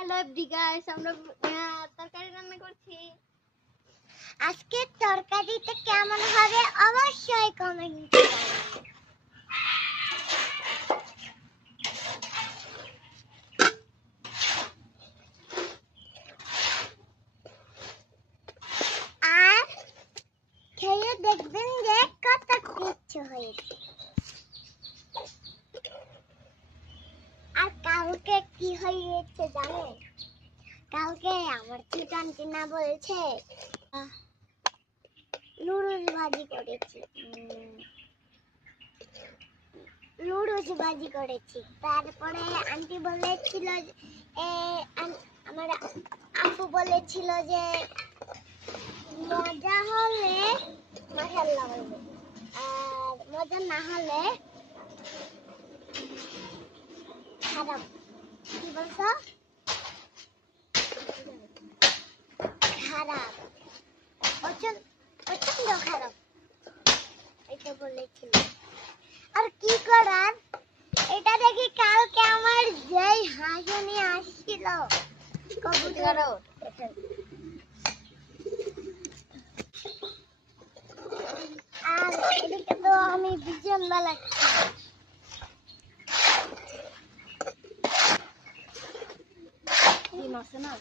Hello every guys, আমরা তরকারি রান্না করছি। আজকে তরকারিটা কেমন হবে অবশ্যই কমেন্ট করুন। আর খেয়ে দেখবেন যে কত কিছু হয়েছে। আর কালকে কি হয়েছে জানেন? কালকে আমার ছোট আন্টি না বলছে নুডলস ভাজি করেছি। তারপরে আন্টি বলেছিল আমার আপু বলেছিল যে মজা হলে মাশাআল্লাহ বলবে, আর মজা না হলে খারাপ। কি বলছো? খারাপ, প্রচন্ড খারাপ এটা বলেছিল। আর কি করার, এটা দেখি কালকে আমার যেই হাসি আসছিল কবুতর। আর এদিকে তো আমি ভীষণ ভালো লাগছে। না